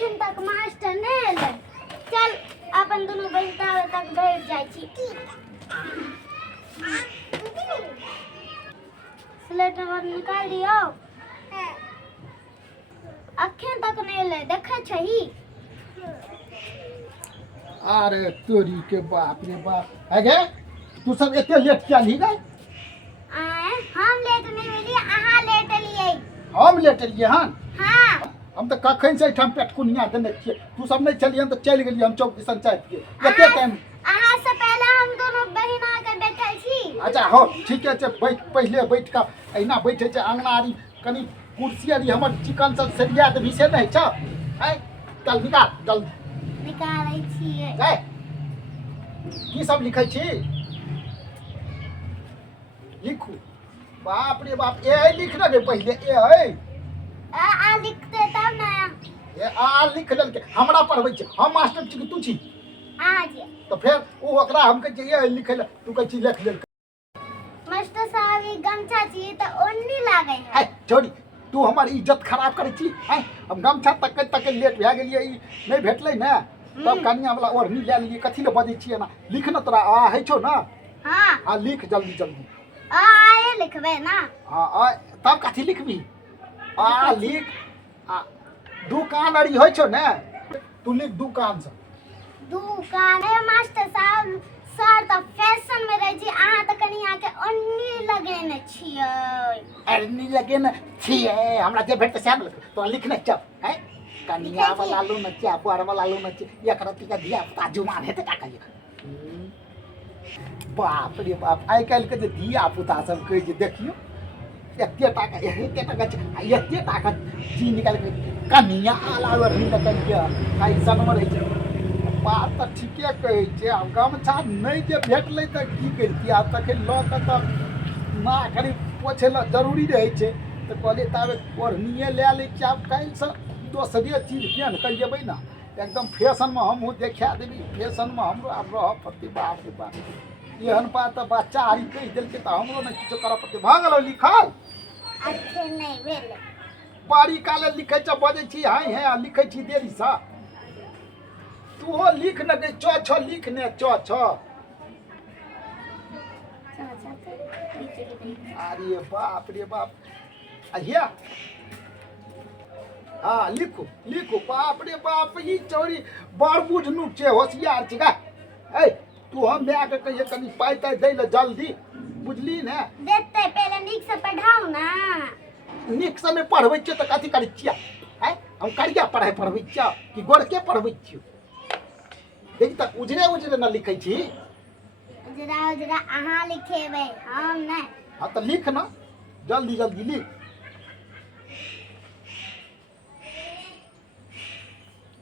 अखन तक मास्टर नहीं एले। चल अपन दोनों बहन तक बैठ जाय छी। स्लेट नंबर निकाल दियो। अखन तक नहीं एले, देखे छही। अरे तोरी के बाप रे बाप है गे तू सब एते लेट क्या ली गए? हम लेट नहीं मिली, अहाँ लेट लिए। हम लेट लिए हन? हाँ। हम तो कखन से ठम पेटकुनिया देने छिए, तू सब नहीं चलिए तो चल गेलिए हम चौक दिसन चाय पिए। कते टाइम अहाँ से पहले हम दोनों बहिन आके बैठल छी। अच्छा हो ठीक है, बैठ पहले बैठ का एना बैठे छ अंगना आरी कनी कुर्सी आरी हमर चिकन सब सरिया दे भी से नहीं छ है। चल निकाल जल्दी निकालै छिए। जाय की सब लिखै छी? लिखू। बाप रे बाप ए लिख ना दे पहले ए आ लिखते तब ना। ए आ लिख लेल के हमरा पढ़बै छ, हम मास्टर छी कि तू छी? आ जी। तो फिर वो ओकरा हम कह ए लिखे ले तू कह छी लिख लेल। मास्टर साहब ई गमछा छी त ओन्नी लागे है। है छोड़ी तू हमर इज्जत खराब करे छी है। हम गमछा तक लेट भए गेलिए, ई नहीं भेटलै ना तब कनिया वाला ओढ़नी ले लिए। कथि ले बजै छी ना? लिख न तोरा आ है छौ ना? हां हां लिख जल्दी जल्दी। आ आए लिखबे ना? हां आ तब कथि लिखबी? आ लिख। आ दुकान अरी होइ छौ ना? तू लिख दुकान से। दुकान है मास्टर साहब। सर त फैशन में रह छी, अहाँ त कनिया के ओन्नी लगेने छियै। अरनी लगेने छियै हमरा जे भेट से तो लिखने चप है। कनिया वाला लो न चा पर वाला लो न चा एक रति का दिया पता जुमान हेते का कहिए। बाप रे बाप आई काल के जे दिया पुता सब कह जे देखियो एते टाका ची निकाल के कनिया आला रही लगन के आई सनम रह छै। बात त ठीके कहै छै, अब गमछा नहीं जे भेटलै त की करती आ तके ल के त ना करी पोछे ल जरूरी रहे छै। तो कहले ताबे ओढ़निए ले ले छी। आब काल से दोसरे चीज पेन कर जेबै ना एकदम फैशन में हमहूँ देखा देवी। फैशन में हमरो आब रह पड़ते। बाप रे बाप एहन बात त बच्चा आई कह देलकै त हमरो नहीं किछो करऽ पड़ते। भ गेलो लिखल? अच्छे नहीं भेल। बारी काले लिखै छ बजै छी हाय है लिखै छी देरी सा। तू हो लिख न गई छ छ लिखने छ छ। अरे बाप रे बाप अहिया हाँ लिखो लिखो। बाप रे बाप ई चोरी बड़ बुझनुक छे, होशियार छी गा। ए तू हम ले के कहिए कनी पाई ताई दे ले जल्दी, बुझली ने? देते पहले नीक से पढ़ाऊ ना। नीक से में पढ़बै छियै त कथि करै छियै है? हम करिया पढ़ाई पढ़बै छियै कि गोरके पढ़बै छियै? देख तक उजरे उजरे न लिखै छी। उजरा उजरा अहाँ लिखेबै हम नहीं। हाँ तो लिख ना जल्दी जल्दी लिख।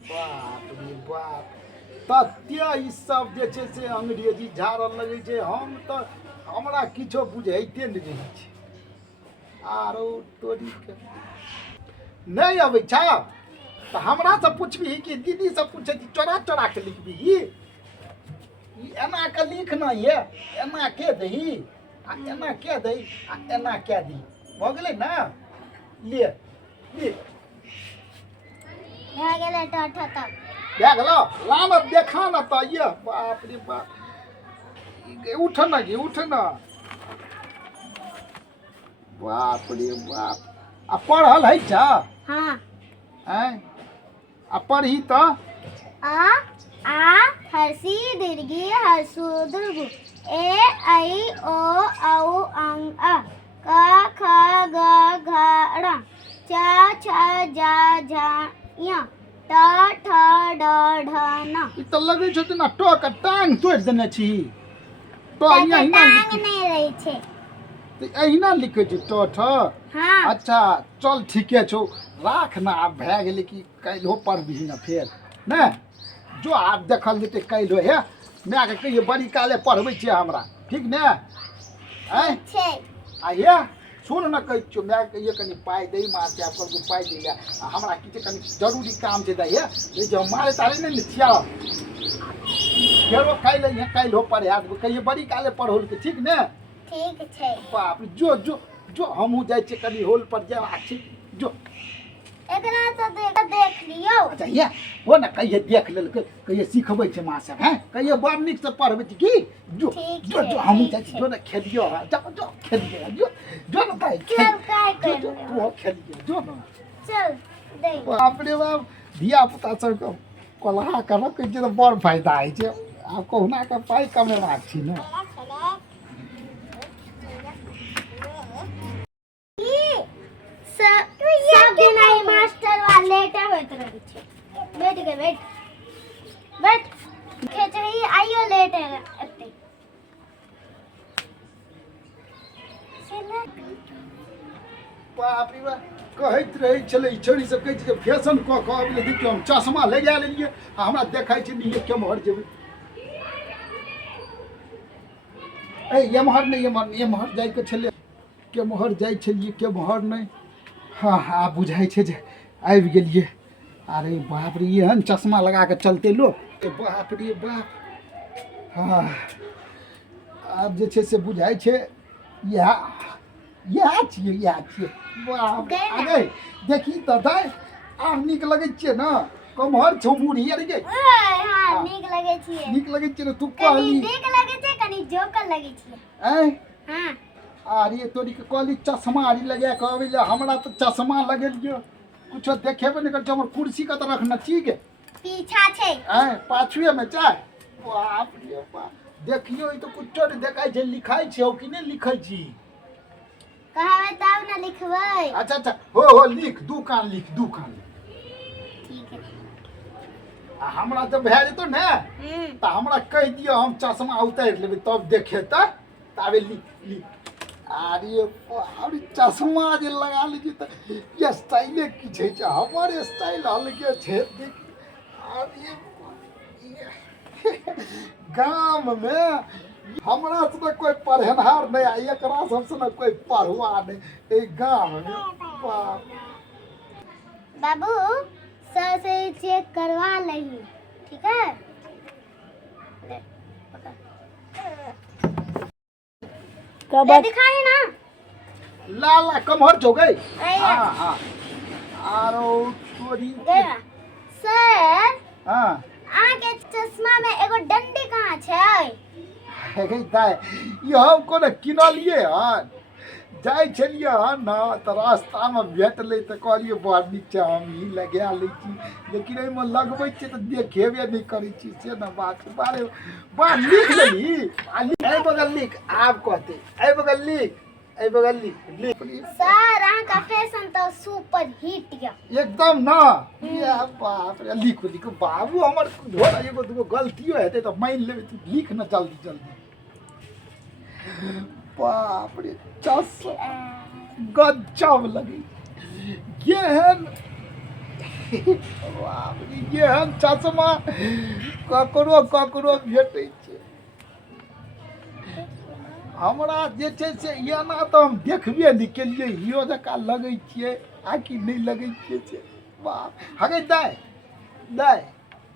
बाप रे बाप तत्या ई सब जे छै से अंग्रेजी झाड़ल लगे छै। हम तो हमरा किछो बुझाइते नहीं रहे छै। आरो तोरी के नहीं अबै छ तो हमरा से पूछबी कि दीदी से पूछे छी चोरा चोरा के लिखबी? ई एना के लिख ना ये एना के दही आ एना के दही आ एना के दी भ गेलै ना। ले लिख भए गेलै टठ तक। भए गेलो लाम देखा ना त ये। बाप रे बाप उठ ना गे उठ ना। बाप रे बाप आ पढ़ल है छ? हां हैं आ पढ़ी त आ हर्षी दीर्घी हर्षु दीर्घ ए आई ओ औ अं अ क ख ग घ ङ च छ ज झ ञ ट ठ ड ढ न। ई त लगै छ ना ट का टांग तोड़ देने छी। तो टांग अहिना नहीं रही छे त अहिना लिखै छै ट ठ। हां अच्छा चल ठीके छौ राख ना। आब भए गेलै कि काल्हो पढ़बिही ना फेर ने जो आब देखल जेतै काल्हो हे। माय के कहिए बड़ी काले पढ़बै छियै हमरा ठीक ने? हैं छे आ ये सुन न कहै छियौ माय के कहिए कनी पाई दे मार के पर को पाई दे ले हमरा किछ कनी जरूरी काम छै दे हे जे मारे तारे ने छिया। फेरो काल्हो पढ़ा देबै कहिए बड़ी काले पढ़ौल के ठीक ने? ठीक छे। बाप जो जो जो हमहूँ जाइ छियै कनी होल पर जाए आ ठीक जो। एकरा से देख लियो। अच्छा ये वो ना कहिए देख लेल कहिए सिखबै छै माँ सब हैं कहिए बड़ नीक से पढ़बै छी की जो ठीक जो छै, जो हम ठीक जाइ छी छै। जो ना खेलियो जाओ जो खेलिए जो जो ना भाई चल काय जो कर जो वो खेलिए जो ना चल दे बाप रे बाप धिया पुता सब के कोल्हा करब के जे बड़ फायदा होइ छै आ कहुना के पाइ कमेबाक छी ने सब दिन आई मास्टर वाला लेट होइत रहै छै। बैठ गए बैठ बैठ खेचही आइयो लेट है एते बाप रे बाप कहैत रहै छलै ई छोरी सब कहै छै जे फैशन कऽ कऽ अबले देखियौ हम चश्मा लगा लेलियै आ हमरा देखाइ छै नहीं केम्हर जेबै ए एम्हर नहीं एम्हर जाइके छलै केम्हर जाइ छलियै केम्हर नहीं हाँ हाँ बुझाइ छै जे आबि गेलियै अरे बाप रे एहन चश्मा लगा के चलते लोग ए बाप रे बाप हाँ आब जे छै से बुझाइ छै इएह छियै बाप अरे देखी तऽ दाइ आब नीक लगै छियै ने कम्हर छौ मुड़ी अरे गे हां नीक लगे छियै नीक लगै छियै ने तू कनी कहली नीक लगे छै कनी जोकर लगे छियै ऐ हां अरे तोरी के कहली चश्मा आरी लगा के अबै ले हमरा तऽ चश्मा लगेलियो कुछो देखेबे नहीं कर हमर कुर्सी के तऽ रखना ठीक है पीछा छै ऐ पाछुए में चाय बाप रे बाप देखियो ई तो कुछो नहीं देखाइ छै लिखाइ छै कि नहीं लिखै छी कहबै तब ना लिखबै अच्छा अच्छा हो लिख दू कान लिख ठीक है आ हमरा जब भए जेतौ ने तऽ हमरा कहि दियो हम चश्मा उतारि लेबै तब देखेतै ताबे लिख अरे बाप रे चश्मा जे लगा लीजिए तऽ ये स्टाइले की छै हमर स्टाइल अलगे छै देख अरे गाम में हमरा से ना कोई पढ़ेनहार नहीं आ एकरा सबसे ना कोई पढ़वा नहीं ए गाम में बाप बाबू सर से चेक करवा लही ठीक है ले, पकड़। ये दिखाई ना ला कमहर छौ गई अइया। हाँ आरो तोरी दे ना। सर हाँ आके चश्मा में एगो डंडी कहाँ छै हे दाय ई हम कोनो किनलिए हन जाइ छलिए हन ना तऽ रास्तामे भेटलै तऽ कहलिए बड़ नीक छै हम ई लगा लै छी लेकिन एहिमे लगबै छियै तऽ देखेबे नहीं करै छी से ना बात छै बारे बा लिख लेली एहि बगल लिख आब कहते एहि बगल लिख सर आका फैशन तो सुपर हिट या एकदम ना ये बाप रे लिख बाबू हमर घोड़ा एगो दूगो गलतियो हेतै तऽ मान लेबै तू लिख ना जल्दी बाप रे गजब लगे केहन बाप रे केहन चश्मा ककरो भेटै छै हमरा जे छै से एना तऽ हम देखबे नहीं केलिए हीरो जकाँ लगै छियै आ कि नहीं लगै छियै से बाप हगे दाय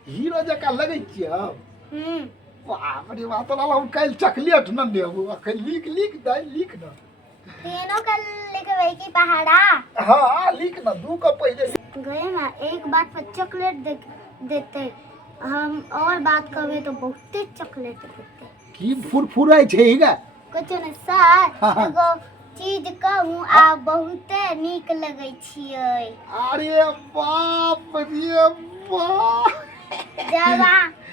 हीरो जकाँ लगै छियै हम बाप रे बाप तो हम कल चॉकलेट न लेबू अखन लिख दाय लिख न तीनों का लिखबै की पहाड़ा हाँ लिख न दू का पहले गए ना एक बात पर चॉकलेट देते हम और बात करबे तो बहुते चॉकलेट देते की फुरफुराई छै हीगा कुछ नहीं सर हाँ। एगो चीज कहूँ आ बहुते नीक लगै छियै अरे बाप रे बाप जब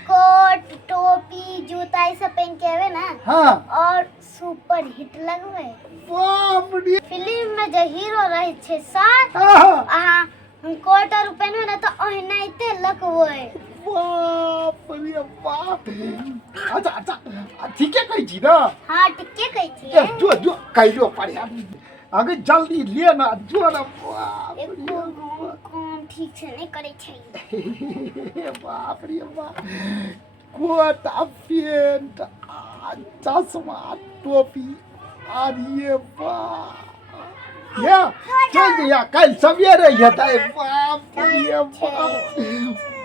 कोट टोपी जूता ये सब पहन के आवे ना हाँ और सुपर हिट लगवे बाप रे फिल्म में जो हीरो रहे छे सर हाँ अहाँ कोट और पहनवे ना तो ओहनाइते लगवे बाप रे बाप अच्छा ठीके कहै छी ना हाँ ठीके कहै छियै जो कहियो पढ़े आगे जल्दी ले ना जो ना बाप रे काम ठीक से नहीं करे छै बाप रे बाप कोट पेंट चश्मा टोपी अरे बाप या चल दिया कल सवेरे हेतै बाप रे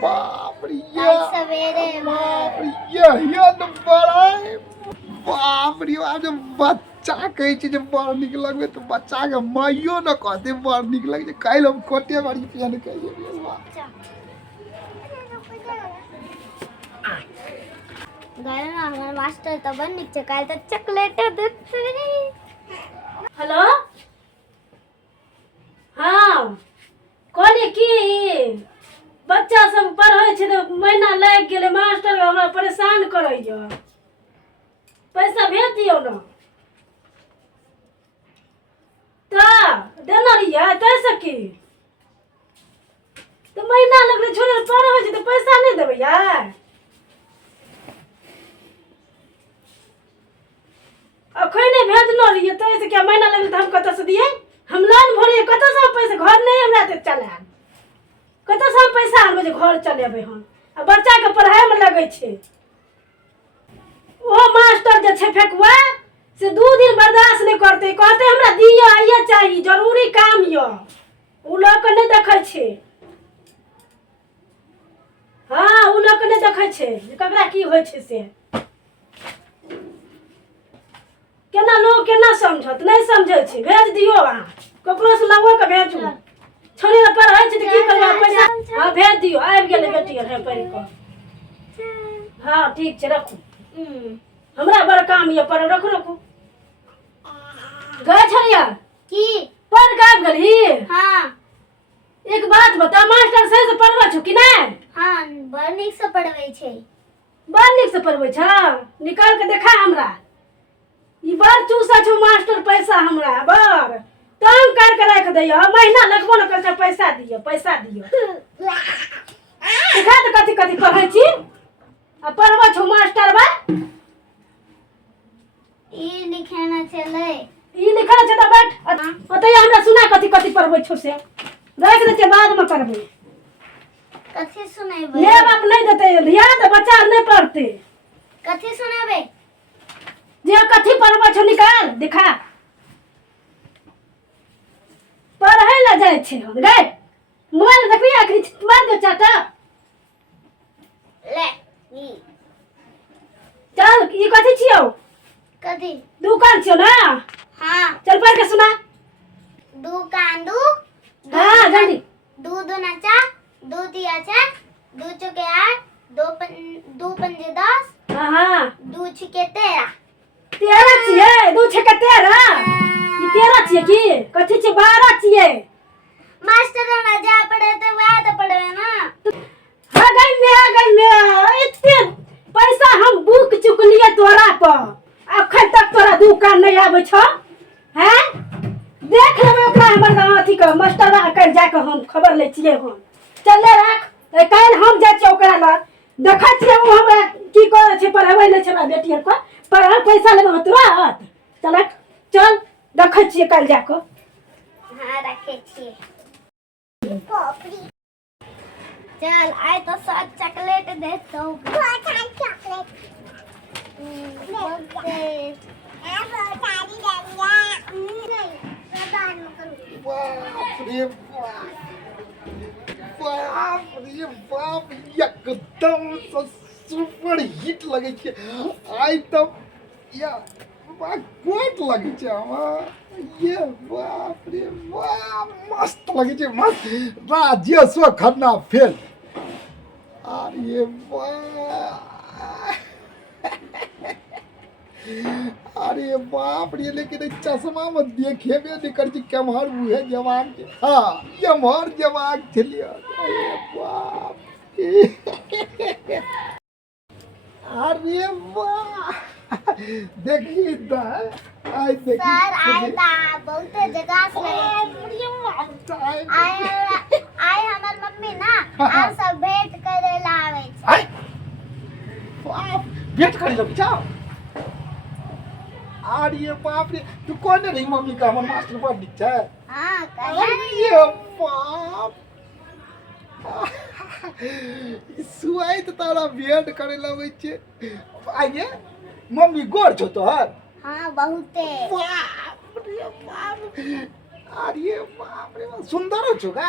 बाप रे कल सवेरे बाप रे ये न बड़ा बाप रे आज बच्चा कहै छै जे बड़ नीक लगबे तो बच्चा के माइयो न कहते बड़ नीक लगे छै काल्हि हम कोटे बाड़ी पेन के गए ना हमारे मास्टर तो बन नीचे काल तक चॉकलेट देते। हेलो हाँ कहली की बच्चा सब पढ़ै छै तऽ महीना लागि गेलै मास्टर हमरा परेशान करैया पैसा भेज दियौ ने तऽ देना रहियै तैसे की तऽ महीना लगलै छोड़े पढ़ै छै तऽ पैसा नहि देबै यार अखन नहीं भेजलो रहिए तैसे क्या महीना लगल तो हम कत से दिए हम लाइन भरिए कत से पैसा घर नहीं हमरा ते चले कत से पैसा हम जे घर चलेबे हम आ बच्चा के पढ़ाई में लगे छे ओ मास्टर जे छे फेकुआ से 2 दिन बर्दाश्त नहीं करते कहते हमरा दियो आइए चाहिए जरूरी काम यो उ लोग के नहीं देखे छे हां उ लोग के नहीं देखे छे ककरा की होय छे से केना लोग केना समझत नहीं समझे छै भेज दियो आ ककरो से लगो के भेजू छोरी पढ़ै छै त की करबा पैसा हां भेज दियो आबि गेलै बेटी है पढ़ के हां ठीक छै रखू हमरा बड़ काम ये पर रखू गए छरिया की पढ़ के आबि गेली हां एक बात बता मास्टर सही से पढ़बै छ कि नहीं हां बड़ नीक से पढ़बै छै बड़ नीक से पढ़बै छ निकाल के देखा हमरा ई बड़ चूसा छौ मास्टर पैसा हमरा बड़ तंग कर के रख दैया महीना लगबो न करछे पैसा दियो देखा त कथि कथि पढ़ै छी आ पढ़बै छौ मास्टर बा ई लिखेना चले ई लिखल छै त बैठ ओतै हमरा सुना कथि कथि पढ़बै छौ से रख दे छै बाद में करबै कथि सुनेबै ले बाप नहीं देते ध्यान दे बच्चा नहीं पढ़ते कथि सुनेबै जे कथि पढ़बै छौ निकाल दिखा पढ़ै ला जाय छै हम रे मोबाइल देखबी आखरी मार दे चाटा ले ई चल ई कथि छियौ कथि दुकान छियौ ना हां चल पढ़ के सुना दुकान हां जल्दी दूध नचा दो तिया 4 दो चौके 8 दो पंजे 10 हां हां दो छिके 13 13 छियै 2 छक्का 13 ई 13 छियै की कथि छै 12 छियै मास्टर ना जा पढ़े तो वह तो पढ़वे ना आ गई में इतने पैसा हम बुक चुकलिए तोरा पर अखन तक तोरा दुकान नहीं आबै छ हैं देख लेबै ओकरा हमर गांव अथी के मास्टर आकर जाके हम खबर ले छियै हम चल ले राख काल हम जाय छी ओकरा लग देखै छियै ओ हमरा की करे छै पढ़ाबै ले छै बेटी को पर पैसा लेबे तुरंत चल चल देखै छियै काल जाके हां रखे छियै पोपरी चल आय तो सब चॉकलेट देतो खाई चॉकलेट बोलते ए वो सारी दरिया प्रदान करू बाप रे बाप एकदम सुपर हिट लगे छै आइ त या कोट लगे छै हमरा ये बाप रे बाप मस्त लगे छै मस्त राजेश्वर खन्ना फेल अरे अरे बाप रे लेकिन चश्मा में देखेबे नहीं कर केम्हर उहे जवान के हाँ केम्हर जवान छलिए अरे बाप अरे वाह देखी त आई देखी सर आय ता बहुत जगह से आय हमर मम्मी ना आ सब भेंट करे ला आवे छै आई बाप भेंट करे ला जाओ अरे बाप रे तू कोने रही मम्मी का हमर मास्टर बड़ नीक छै हां कहिया ये बाप सुआई तो तारा भेंट करे लगे छे आगे मम्मी गोर छो तोहर हां बहुते बाप रे बाप अरे बाप रे सुंदर छो का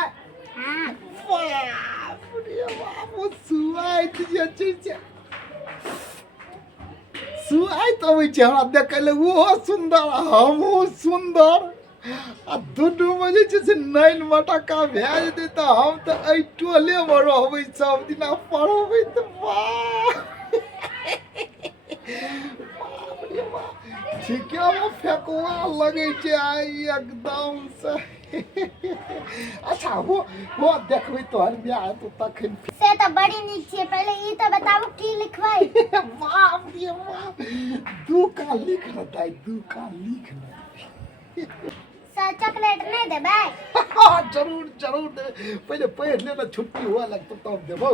हां बाप रे बाप सुआई जे छै सुआइत अबै छै हमरा देखै ले ओहो सुन्दर हमहूँ सुन्दर आ दुनूमे जे छै से नैन मटक्का भए जेतै तऽ हम तऽ एहि टोलेमे रहबै सब दिना पढ़बै तऽ वाह बाप रे बाप ठीकेमे फेकुआ लगै छै आइ एकदम से अच्छा वो देखबै तोहर बियाह तो तखन से तो बड़ी नीक छै पहले ई तो बताबू की लिखबै बाप रे बाप दू कान लिख न दाइ दू कान लिख न सर चॉकलेट नहीं देबै जरूर जरूर देबै पहले पढ़ ले ना छुट्टी हुआ लगतो तब देबो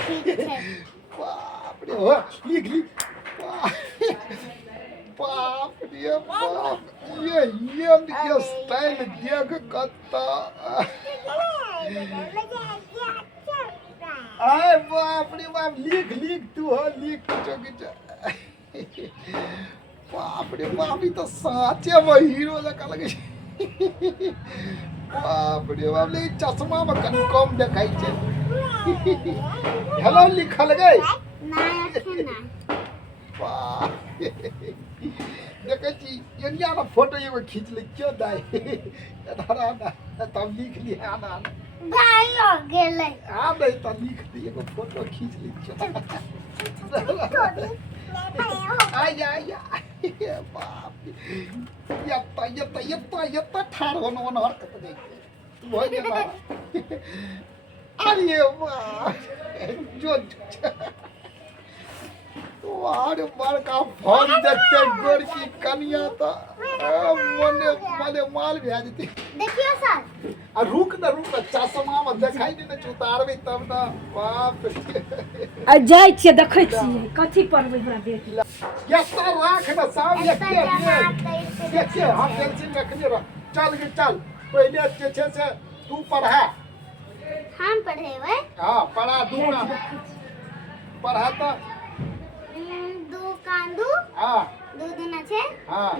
ठीक छै बाप रे हो लिख लिख बाप रे बाप ये स्टाइल देख कत्ता आय बाप रे बाप लिख लिख तू हो लिख कुछ बाप रे बाप ई तो साचे में हीरो जका लगे छै बाप रे बाप ले चश्मा में कनी कम देखाई छै हेलो लिखल गई नहीं अखन नहीं देखे छी एनिया ना फोटो एगो खींच ले क्यों दाई अधारा ना तब लिख लिया ना भाई हो गेलै आ नहीं तो लिख दी एगो फोटो खींच ले क्यों आय आय आय बाप यत्ता ठार होनो होनो हरकत नहीं तू हो गया अरे वाह जो वारे बड़का फोन देखते गोर की कनिया तो मने मने माल भे जेती देखियो सर आ रुक न चश्मा में देखाई नै न उतारबे तब न बाप आ जाय छियै देखै छियै कथी पढ़बै हमरा बेटी यत्ता राख न साम देखिए हम टेंशन रखने रह चल गे चल पहले जे छै से तू पढ़ा हम पढ़ेबै हां पढ़ा दू ना पढ़ा तो दू कांदू हां दू दुना छे हां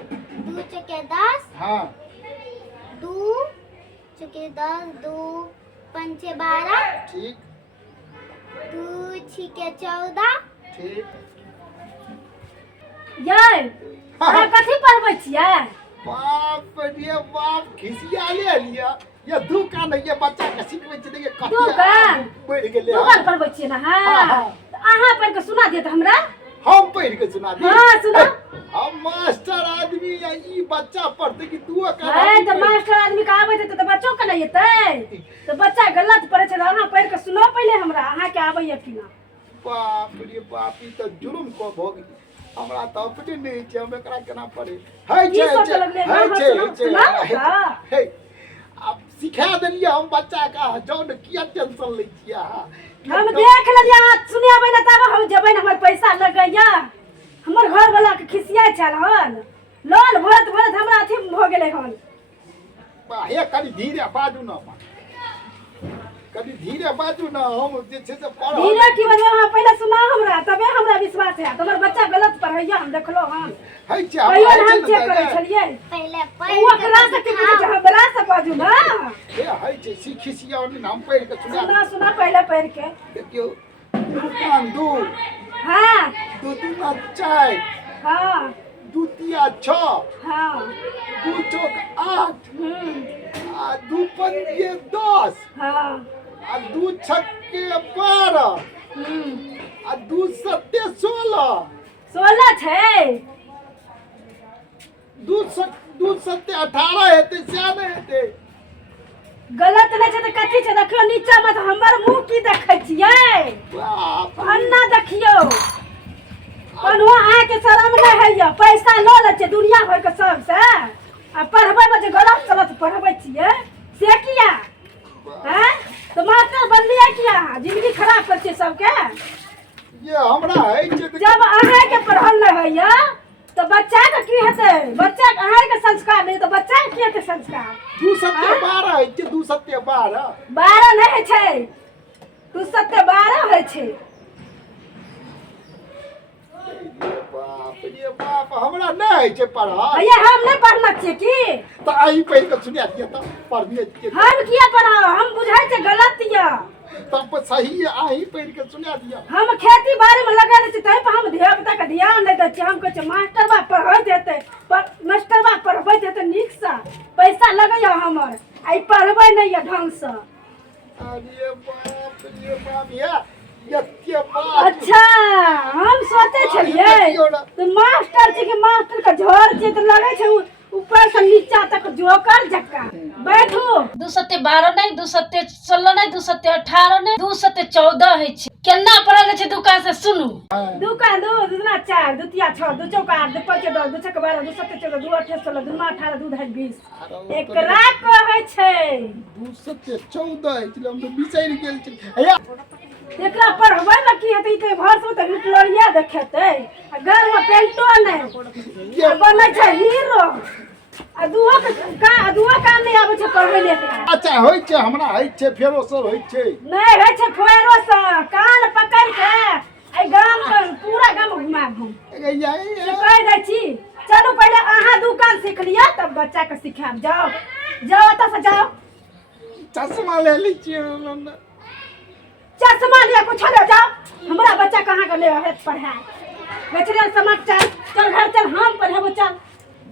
दू चके 10 हां दू चके 10 दू पंचे 12 ठीक दू छिके 14 ठीक यै अहाँ कथी पढ़बै छियै बाप रे बाप खिसिया ले लिया ये दुकान ये बच्चा के सिखबै छै देखिए कथि दुकान बढ़ गेलै दुकान पढ़बै छियै ना हां अहाँ पढ़ के सुना दियत हमरा हम पढ़ के सुना दी हां सुना हम मास्टर आदमी या ई बच्चा पढ़ते कि तू का है तो मास्टर आदमी का आबै त बच्चों के नहीं एतै तो बच्चा गलत पढ़े छै अहाँ पढ़ के सुनो पहले हमरा अहाँ के आबै या कि ना बाप रे बाप ई तो जुर्म को भ गेलै हमरा तो अपने नहीं छै हम एकरा केना पढ़े है छै अब सिखा देलिए हम बच्चा का जौन किया टेंशन ले छिया हम देख लेलिए हाथ सुनेबै ना तब हम जेबै हमर पैसा लगैया हमर घर वाला के खिसिया छल हन लोन भरत भरत हमरा अथी भ गेलै हन बा हे कनी धीरे बाजू ना कनी धीरे बाजू ना हम जे छै से पढ़ धीरे की बजे अहाँ पहले सुना हमरा तबे हमरा विश्वास है हमर बच्चा गलत पढ़ैया हम देखलो हम है छै हम चेक करै छलिए पहले ओ एकरा से की हमरा से बाजू ना हे है छै सिखिसिया हम पढ़ के सुना सुना पहले पढ़ के देखियो दुकान दू हां दू दुना 4 हां दू तिया 6 हां दू चौक 8 आ दू पंजे 10 हां आ दू छक्के 12 आ दू सत्ते 16 16 छै दू सत्ते 18 हेतै से नै हेतै गलत नहीं छै त कथी छै देखियो नीचा में त हमर मुंह की देखै छियै बाप अन्ना देखियो कोनो अहाँ के शरम नहीं हैया पैसा ल ले छै दुनिया भर के सब से आ पढ़बै में जे गलत गलत पढ़बै छियै से किया हैं तो मास्टर बनलिए किया जिंदगी खराब कर छै सबके ये हमरा है छै जब अहाँ के पढ़ल नहीं हैया तो बच्चा के की हेतै बच्चा के अहाँ के संस्कार नहीं तो बच्चा के की हेतै संस्कार दू सत्ते 12 है छै दू सत्ते 12 12 नहीं छै दू सत्ते 12 है छै बाप रे बाप हमरा नहीं है छै पढ़ा भैया हम नहीं पढ़ना चाहिए की त आई पढ़ के सुनिया दिया त पढ़ने के हम किया पढ़ा हम बुझाई छै गलत या तब सही आही पढ़ के सुना दिया। हम खेती बाड़ी में लगा रहते तै पर हम धियापुता के ध्यान नहीं दै छी। हम कहै छी मास्टरबा पढ़ै देतै पर मास्टरबा पढ़बै देतै नीक से पैसा लगैया हमर आई पढ़बै नहीं है ढंग से। अरे बाप या ये बात। अच्छा हम सोचे छलिए तो मास्टर छी कि मास्टर का झोर छै तो लगे छै ऊपर से नीचा तक जोकर जक्का। बैठू 212 नहीं 216 नहीं 218 नहीं 214 है छै। केना पढ़ल छै दुकान से सुनू। दुकान दो दूना 4 दुतिया 6 दू चौका 8 दू पंचे 10 दू छक 12 दू सत्ते 14 दू अठे 16 दू 18 दू 20 एकरा कहै छै 214 इसलिए हम तो बिसरि गेल छी। या एकरा पढ़बै न की हेतै ते भर से त हिटलरिया देखेतै घर में पेंटो नहीं बनै छै हीरो आ दुआ काम नहीं आबै छै पढ़बै ले एकरा। अच्छा होय छै हमरा होय छै फेरो सब होय छै नहीं होय छै फेरो से कान पकड़ के ए गाम के पूरा गाम घुमाब हम। कह दै छी चलू पहले अहाँ दुकान सीख लिया तब बच्चा के सिखाब। जाओ जाओ ओतऽ से जाओ। चश्मा ले ली छी चश्मा लिया कुछ ले जाओ। हमरा बच्चा कहाँ के ले है पढ़ा बेचरे समाचार चल घर चल हम पढ़ेबो चल।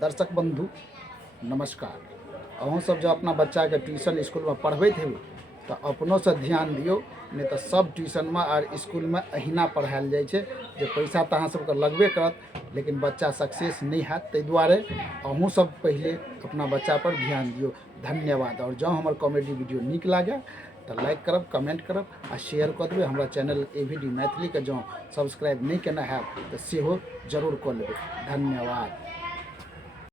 दर्शक बंधु नमस्कार। अहूँ सब जो अपना बच्चा के ट्यूशन स्कूल में पढ़बैत हेबै तो अपनों से ध्यान दियो नहीं तो सब ट्यूशन में और स्कूल में अहिना पढ़ायल जाय छै जे पैसा तो अहाँ सबके लगबे करत लेकिन बच्चा सक्सेस नहीं हैत। ताहि दुआरे अहूँ सब पहले अपना बच्चा पर ध्यान दियो। धन्यवाद। और जँ हमर कॉमेडी वीडियो नीक लागे तो लाइक करब कमेंट करब आ शेयर कर देबै। हमरा चैनल AVD मैथिली के जँ सब्सक्राइब नहीं केना है तो सेहो जरूर कर लेबै। धन्यवाद।